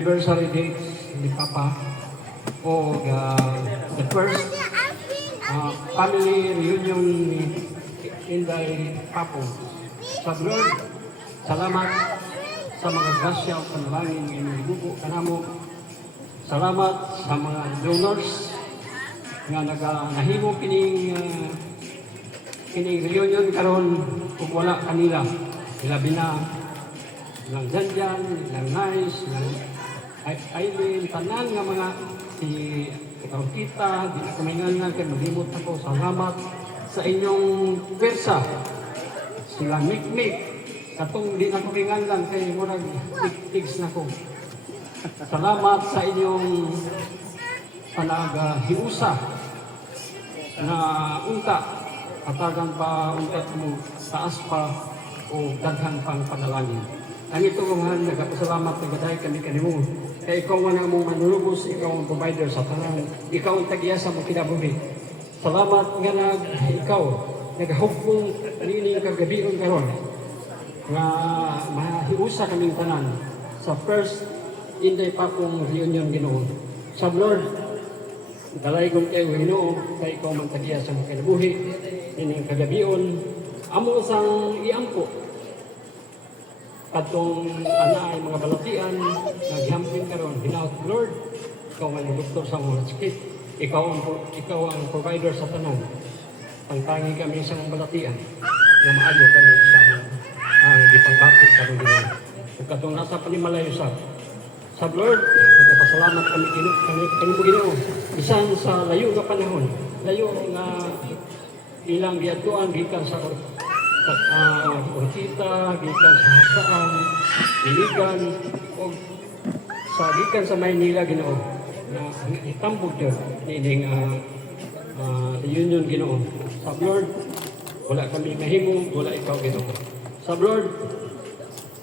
Anniversary dates ni Papa o the first family reunion in the Papo. Sa Lord, salamat sa mga grasya o panalangin ng inyong ibubo kanamo. Salamat sa mga donors nga nahimo kining reunion karon kung wala kanila. Ilabi na ilang Janjan, ilang Nice, ilang Aileen, tanan nga mga si ikaw kita, di na kumingan kay malimot ako. Salamat sa inyong pwersa. Sila mikmik, katong di na kumingan kay murag tigs na ko. Salamat sa inyong panagahiusa na unta, katagan pa unta mo taas pa o daghan pang panalangin. Ang ito kong nagpasalamat na gaday kami kanimo. Kaya ikaw nga mong manulubos, ikaw ang provider sa tanan, ikaw ang tag-iyasa mo kinabuhi. Salamat nga ikaw, naghupong nining kagabion karon nga mahiusa kaming tanan sa first Inday Papong reunion Ginoo. Sa Lord, dalay kong kayo Ginoo, kaya ikaw man tag-iyasa mo kinabuhi, nining kagabion, amo sang iampo katong ana ay mga balatian naghampin karon hinaut Lord, ikaw ang doktor sa mga sakit, ikaw ang provider sa tanan. Pangtangi kami sa mga balatian na maayo kami sa gipangbakit karon Ginoo. Ug katong nasa panimalayo sa Lord, nagpasalamat kami kanimo Ginoo bisan sa layo nga panahon, layo nga ilang giadtuan gikan sa Orchita, gikan sa Hasaan, Iligan, o gikan sa Maynila Ginoo. Na itambog yun, nining reunion Ginoo. Sa Lord, wala kami mahimo, wala ikaw Ginoo. Sa Lord,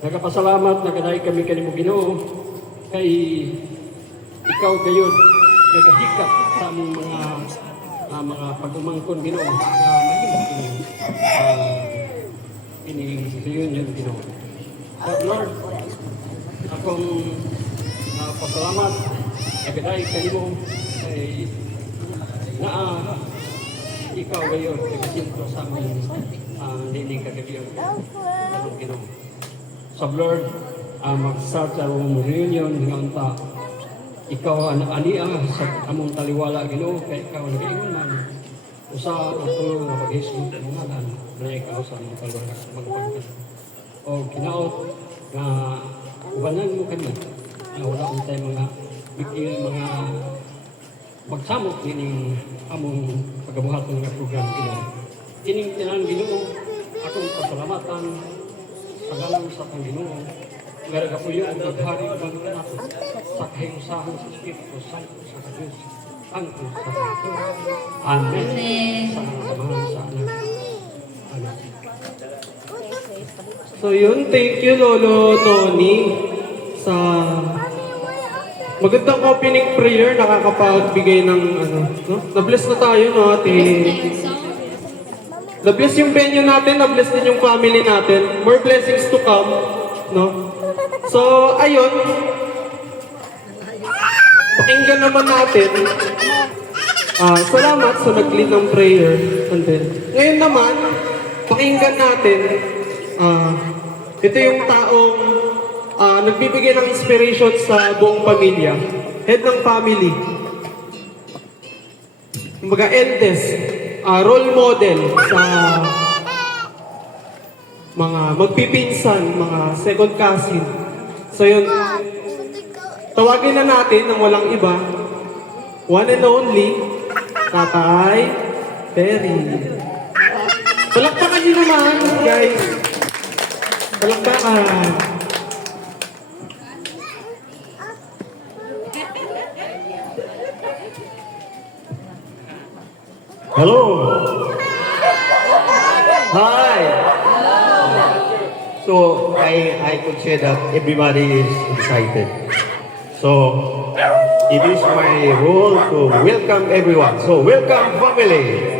nagapasalamat na kaday kami kanimo Ginoo, kay ikaw gayud nagahikap sa among mga pag-umangkon Ginoo na mahimo ini reunion Ginoo. Sa Lord, akong pasalamat nagaday kanimo kay ikaw gayon nagasinto sa aming nining kagabion Ginoo. Sa Lord, mag-start sa among reunion nga unta ikaw ania sa among taliwala Ginoo, kay ikaw nagaingon man usa o tulo nga paghisgot ng ngalan na ikaw sa among taliwala magpagkat o kinaot nga ubanan mo kami na wala untay mga mga magsamok kining among pagabuhaton nga program Ginoo. Kining tinan Ginoo, akong pasalamatan pagalang sa kang Ginoo nga nagapuyo ang paghari ng mga nato sa kahiusahan sa Espiritu Santo sa Diyos ang sa Santo. Amen. Sa samahan sa anak. So yun, thank you Lolo Tony sa magandang opening prayer, nakakapagbigay ng no? Na-bless na tayo, no, ate. Na-bless yung venue natin, na-bless din yung family natin. More blessings to come, no? So, ayun. Pakinggan naman natin. Salamat sa nag-lead ng prayer. And then, ngayon naman, pakinggan natin. Ito yung taong nagbibigay ng inspiration sa buong pamilya. Head ng family. Mga eldest, role model sa mga magpipinsan, mga second cousin. So yun, tawagin na natin ng walang iba, one and only, Tatay Perry. Palakpakan niyo naman, guys. Palakpakan. Hello. Hi. So I could say that everybody is excited. So it is my role to welcome everyone. So welcome family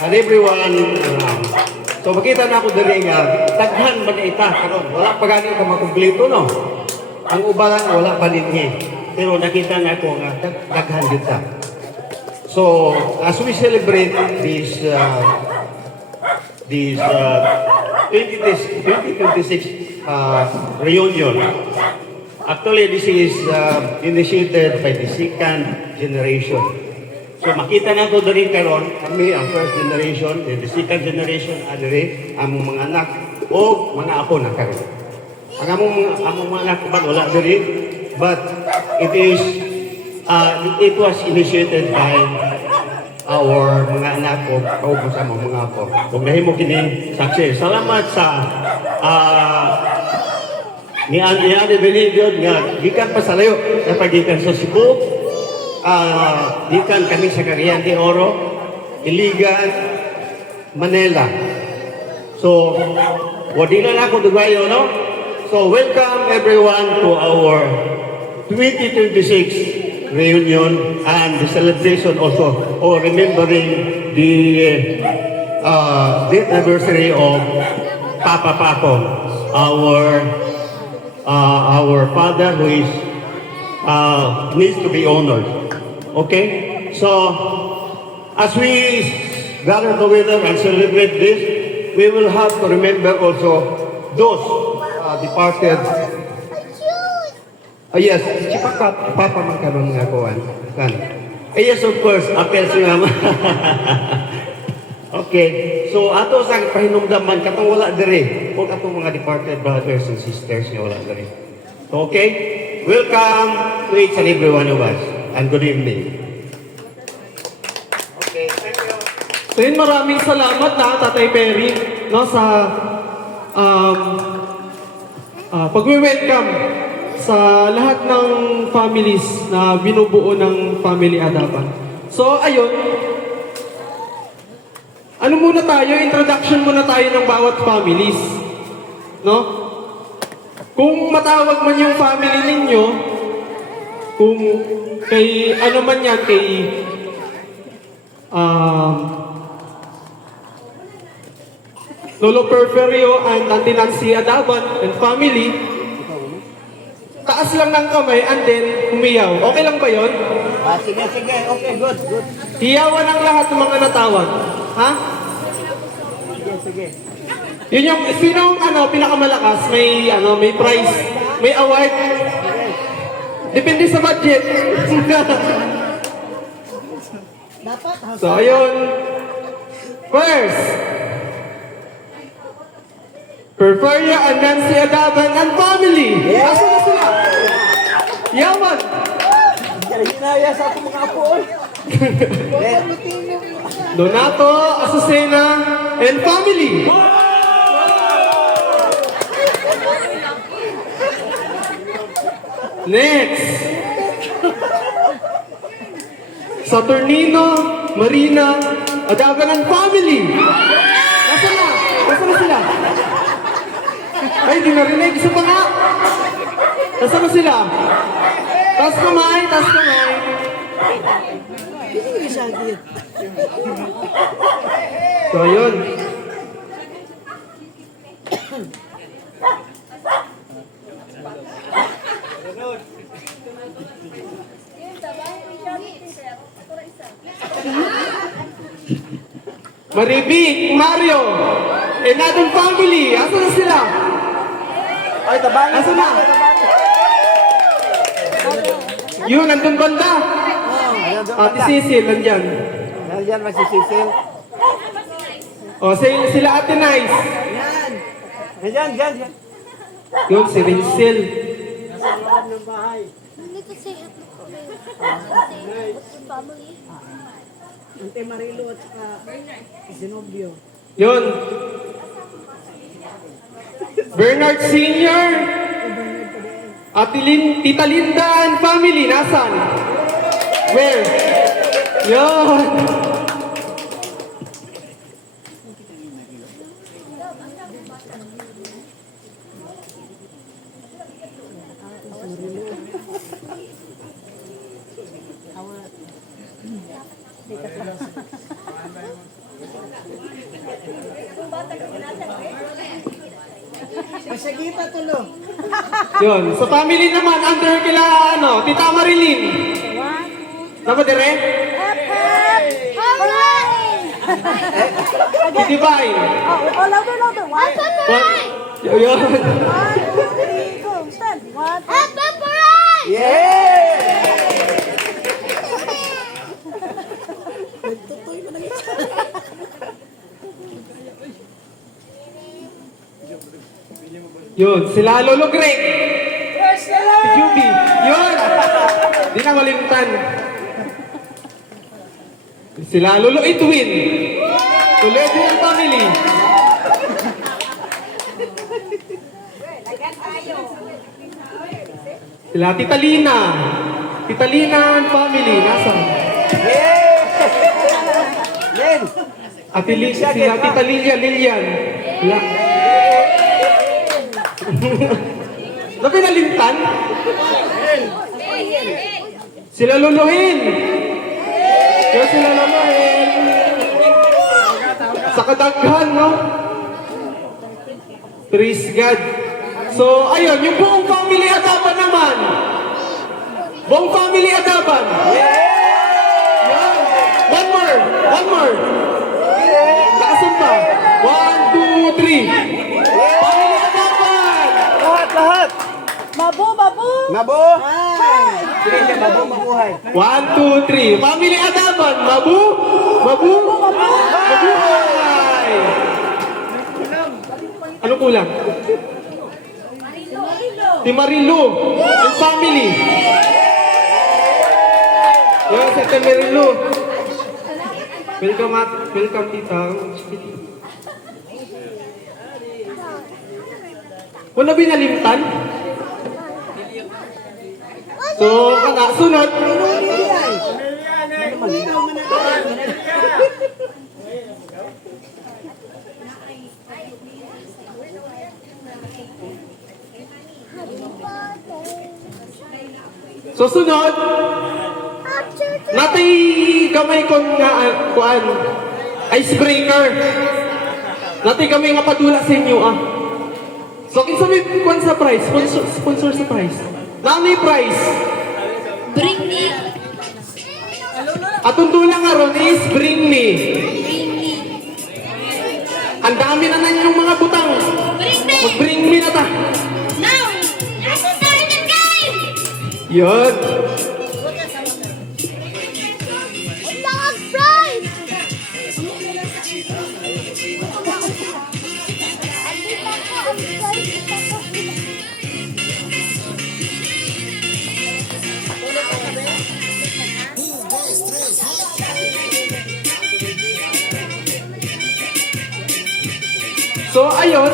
and everyone. So makita na ako dali nga taghan man ita karon. Wala pa gani ka makumpleto no. Ang uban wala pa din pero nakita na ko nga daghan kita. So as we celebrate this 2026 reunion, actually this is initiated by the second generation. So makita na ito rin karon, kami ang first generation, and the second generation, adere, among mga anak, o mga apo na karon. Ang among mga anak ba wala diri, but it was initiated by our mga anak o sa mga apo. Kung nahimo kini success. Salamat sa ni Ate Benedict nga gikan pa sa layo, sa pagikan sa Cebu. Gikan kami sa Cagayan de Oro, Iligan, Manila. So, wadi na ako dugayo, no? So, welcome everyone to our 2026 reunion and the celebration also, or remembering the death anniversary of Papa Paco, our father who is needs to be honored. Okay? So, as we gather together and celebrate this, we will have to remember also those departed. Yes, si Papa man karon nga kuan. Kan. Yes, of course, apel si Mama. Okay. So, ato sa pahinumdaman katong wala diri, kung atong mga departed brothers and sisters nga wala diri. Okay? Welcome to each and every one of us. And good evening. Okay, thank you. So yun, maraming salamat na Tatay Perry, no, sa pagwe-welcome sa lahat ng families na binubuo ng Family Adapan. So ayun, ano muna tayo, introduction muna tayo ng bawat families, no? Kung matawag man yung family ninyo, kung kay ano man yan, kay Lolo Perferio and Auntie Nancy Adaban and family, taas lang ng kamay and then umiyaw. Okay lang ba yun? Sige. Okay, good. Hiyawan ang lahat ng mga natawag. Ha? Sige. Yun yung, sinong pinakamalakas, may prize, may award. Depende sa budget. So, ayun. First, Perferia and Nancy Adaban and family. Asa na sila? Yaman. Hinaya sa akong mga apo. Donato, Azucena, and family. Next. Saturnino, Marina, Adaban and family. Nasaan na? Nasaan na sila? Ay, di narinig. Isa pa nga. Nasaan na sila? Taas kamay, taas kamay. So, yun. Maribik, Mario, and Adam family. Asa na sila? Ay, tabangin. Asa na? Yun, nandun banda. Ate Cecil, nandyan. Nandiyan masisisil. O, sila Ate Nice. Diyan. Yun, si Rincel. Nandito si family. Ante Marilo at saka Zenobio. Yun. Bernard Sr. Tita Linda and family, nasan? Where? Yun. Sagita tulo. Yun. Sa family naman, under kila, Tita Marilyn. Nama dire? Divine. Oh, louder, louder. One, Yun. 1, 2, 3, go. Stand. 1, 2, Yun. Sila Lolo Greg. Si Juby. Yun. Di na malimtan. Sila Lolo Edwin. Lolo Edwin ang family. Sila Tita Lina. Tita Lina and family. Nasaan? Len. Sila Tita Lilian. Wala. Napinalimtan? Sila Luluhin. Kaya sila Luluhin. Sa kadaghan, no? Praise God. So, ayun, yung buong family Adaban naman. Buong family Adaban. Yan. One more. Lakasan pa. 1, 2, 3. Family Adaban. Lahat. Mabu. Nabo. Sige siya, nabo mabuhay. 1, 2, 3. Family Adaban. Mabuhay. Ano kulang? Si Marilu. Yung family. Yan, si Ate Marilu. Welcome, tita. Wala binalimtan? So, sunod. So, sunod. Natay gamay ko nga, icebreaker. Natay gamay nga padula sa inyo, So, kinsa may kuan sa prize? Sponsor sa prize. Nanay prize. Bring me. Atong dula nga ron is bring me. Ang dami na yung mga butang. Bring me. Mag-bring me na ta. Now. Let's start the game. Yun. Log prize. So, ayun.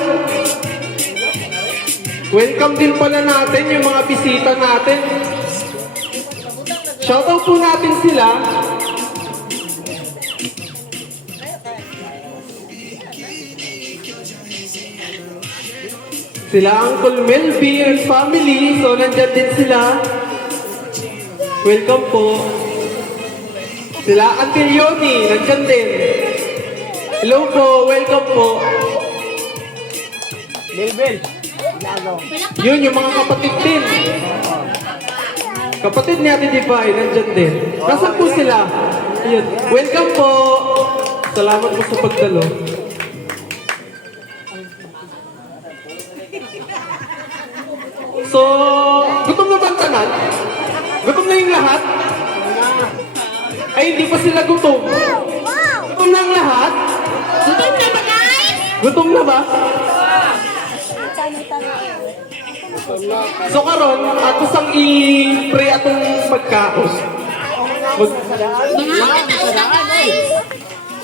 Welcome din pala natin yung mga bisita natin. Shoutout po natin sila. Sila Uncle Melby and family. So, nandyan din sila. Welcome po. Sila Auntie Leonie. Nandyan din. Hello po. Welcome po. Bilbil. Lago. Yun, yung mga kapatid din. Kapatid ni Ate Divine, nandyan din. Nasaan po sila? Ayun. Welcome po. Salamat po sa pagdalo. So, gutom na ba ang tanan? Gutom na yung lahat? Ay, hindi pa sila gutom. Gutom na ang lahat? Gutom na ba, guys? Gutom na ba? So karon, ato sang i-pray atong pagkaon. Mga katauna, guys.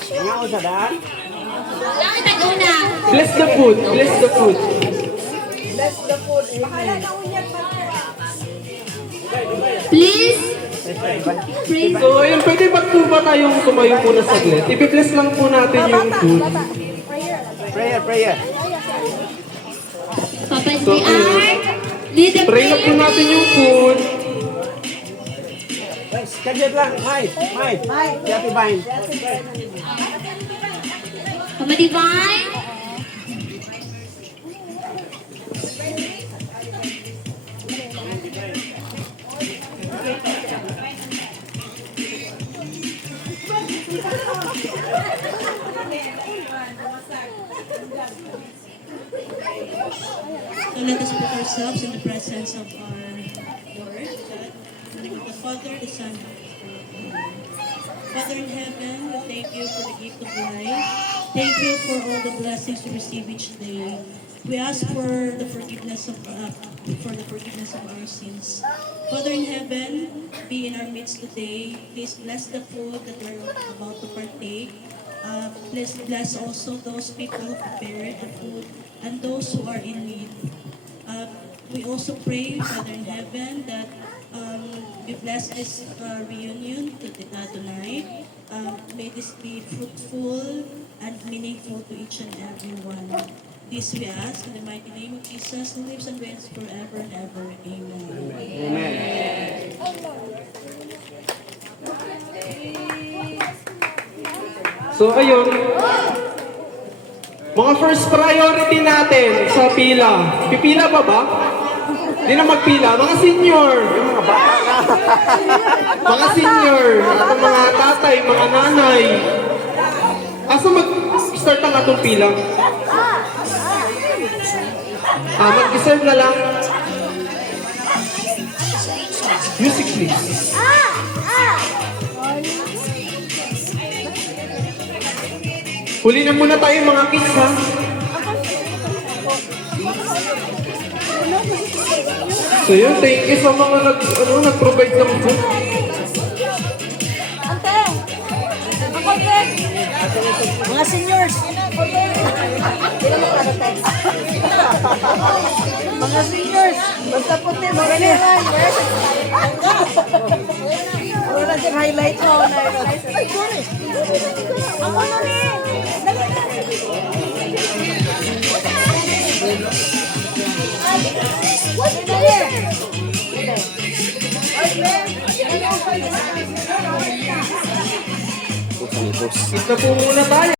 Nga o sa daan. Lang tag-una. Bless the food, bless the food. Please. Please. So ayun, pwede ba po ba tayong tumayo muna saglit? I-bless lang po natin yung food. Prayer. Papa JR. Lead the Pray na po prayer, natin yung please. food. Kadyan lang. May. Yati bahin. Mama Divine. let us put ourselves in the presence of our Lord, God, in the name of the Father, the Son, and the Holy Spirit. Father in heaven, we thank you for the gift of life. Thank you for all the blessings we receive each day. We ask for the forgiveness of our sins. Father in heaven, be in our midst today. Please bless the food that we're about to partake. Please bless also those people who prepared the food and those who are in need. We also pray, Father in heaven, that we bless this reunion tonight. May this be fruitful and meaningful to each and every one. This we ask in the mighty name of Jesus, who lives and reigns forever and ever. Amen. So ayun, mga first priority natin sa pila. Pipila pa ba? Hindi na magpila. Mga senior. Mga senior. At mga tatay, mga nanay. Asa mag-start ang atong pila? Mag-reserve na lang. Music please. Huli na muna tayo mga kids ha. So yun, thank you sa mga nag-provide ng food. Ante! Ako, Fred! Mga seniors! Sila mo para tayo. Mga seniors! Basta puti, mga liran! Ano na yung highlight mo? Ay, sorry! Ako na rin! What's there? Eat na po muna tayo.